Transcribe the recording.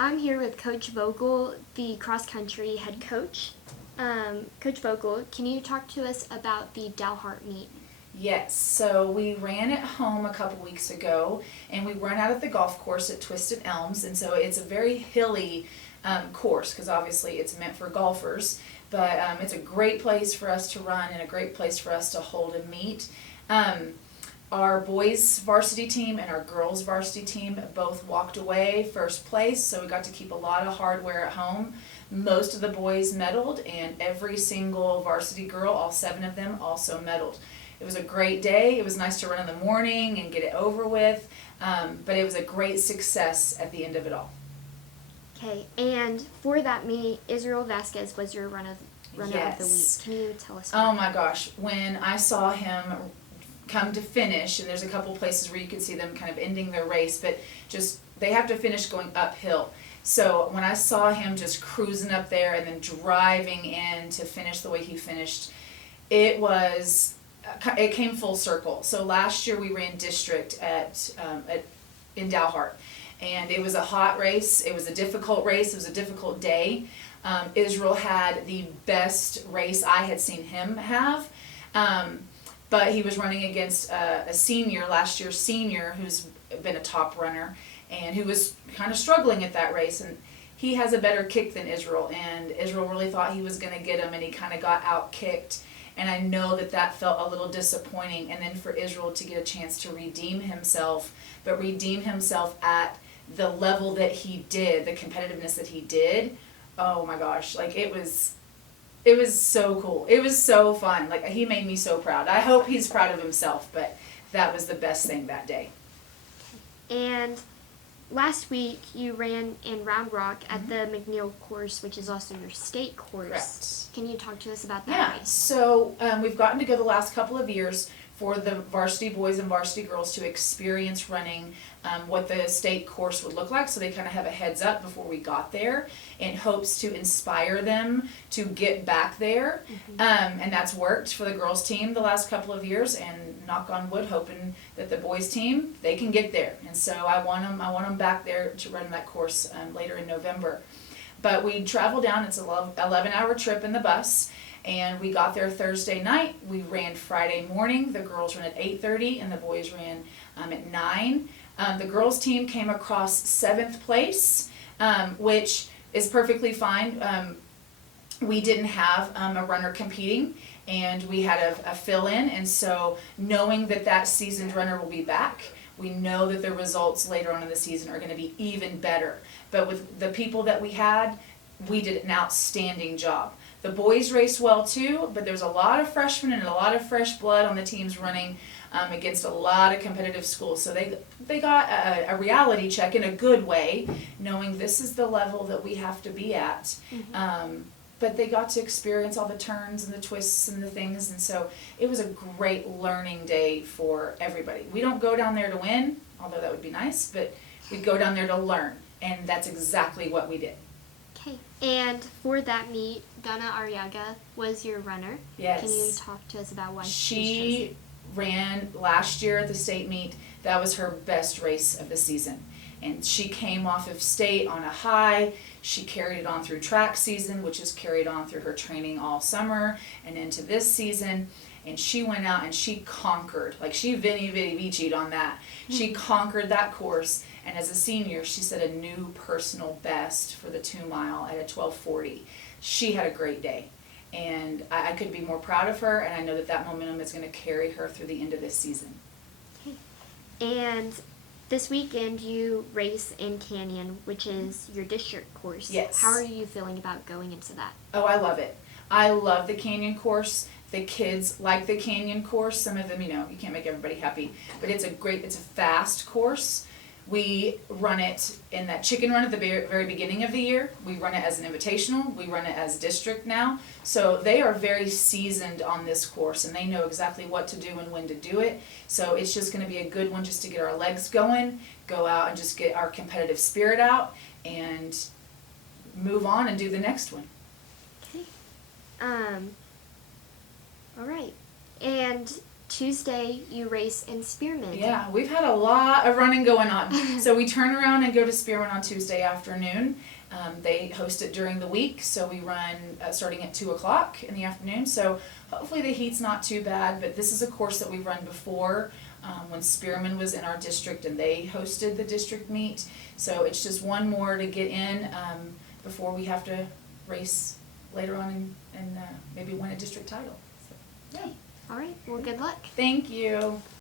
I'm here with Coach Vogel, the cross-country head coach. Coach Vogel, can you talk to us about the Dalhart meet? Yes, so we ran at home a couple weeks ago, and we ran out at the golf course at Twisted Elms, and so it's a very hilly course, because obviously it's meant for golfers, but it's a great place for us to run and a great place for us to hold a meet. Our boys varsity team and our girls varsity team both walked away first place, so we got to keep a lot of hardware at home. Most of the boys medaled, and every single varsity girl, all 7 of them, also medaled. It was a great day. It was nice to run in the morning and get it over with, but it was a great success at the end of it all. Okay, and for that meet, Israel Vasquez was your runner of the week. Yes. Can you tell us? Oh my gosh, when I saw him come to finish, and there's a couple places where you can see them kind of ending their race, but just they have to finish going uphill. So when I saw him just cruising up there and then driving in to finish the way he finished, it came full circle. So last year we ran district in Dalhart, and it was a hot race. It was a difficult race. It was a difficult day. Israel had the best race I had seen him have. But he was running against a senior, last year's senior, who's been a top runner and who was kind of struggling at that race. And he has a better kick than Israel, and Israel really thought he was going to get him, and he kind of got out-kicked. And I know that felt a little disappointing. And then for Israel to get a chance to redeem himself, but redeem himself at the level that he did, the competitiveness that he did, oh my gosh, like it was so cool. It was so fun. Like, he made me so proud. I hope he's proud of himself, but that was the best thing that day. And last week you ran in Round Rock at the McNeil course, which is also your state course. Correct. Can you talk to us about that race? So we've gotten to go the last couple of years for the varsity boys and varsity girls to experience running what the state course would look like, so they kind of have a heads up before we got there, in hopes to inspire them to get back there. And that's worked for the girls team the last couple of years, and knock on wood, hoping that the boys team, they can get there. And so I want them back there to run that course later in November. But we travel down. It's an 11-hour trip in the bus. And we got there Thursday night. We ran Friday morning. The girls ran at 8:30 and the boys ran at 9. The girls team came across 7th place, which is perfectly fine. We didn't have a runner competing, and we had a fill-in. And so knowing that seasoned runner will be back, we know that the results later on in the season are going to be even better. But with the people that we had, we did an outstanding job. The boys raced well too, but there's a lot of freshmen and a lot of fresh blood on the teams running against a lot of competitive schools. So they got a reality check in a good way, knowing this is the level that we have to be at. But they got to experience all the turns and the twists and the things, and so it was a great learning day for everybody. We don't go down there to win, although that would be nice, but we go down there to learn, and that's exactly what we did. Okay, and for that meet, Donna Arriaga was your runner. Yes. Can you talk to us about why She ran last year at the state meet. That was her best race of the season. And she came off of state on a high. She carried it on through track season, which is carried on through her training all summer and into this season. And she went out and she conquered. Like, she Vinny Vici'd on that. She conquered that course. And as a senior, she set a new personal best for the 2 mile at a 12:40. She had a great day. And I could be more proud of her, and I know that momentum is going to carry her through the end of this season. Okay. And this weekend you race in Canyon, which is your district course. Yes. How are you feeling about going into that? Oh, I love it. I love the Canyon course. The kids like the Canyon course. Some of them, you can't make everybody happy, but it's a fast course. We run it in that chicken run at the very beginning of the year. We run it as an invitational. We run it as district now. So they are very seasoned on this course, and they know exactly what to do and when to do it. So it's just going to be a good one just to get our legs going, go out and just get our competitive spirit out, and move on and do the next one. Okay. All right. And Tuesday you race in Spearmint. Yeah, we've had a lot of running going on. So we turn around and go to Spearmint on Tuesday afternoon. They host it during the week, so we run starting at 2 o'clock in the afternoon. So hopefully the heat's not too bad, but this is a course that we've run before when Spearmint was in our district and they hosted the district meet. So it's just one more to get in before we have to race later on and maybe win a district title. So, yeah. All right, well, good luck. Thank you.